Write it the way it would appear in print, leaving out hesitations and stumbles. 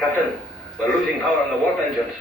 Captain, we're losing power on the warp engines.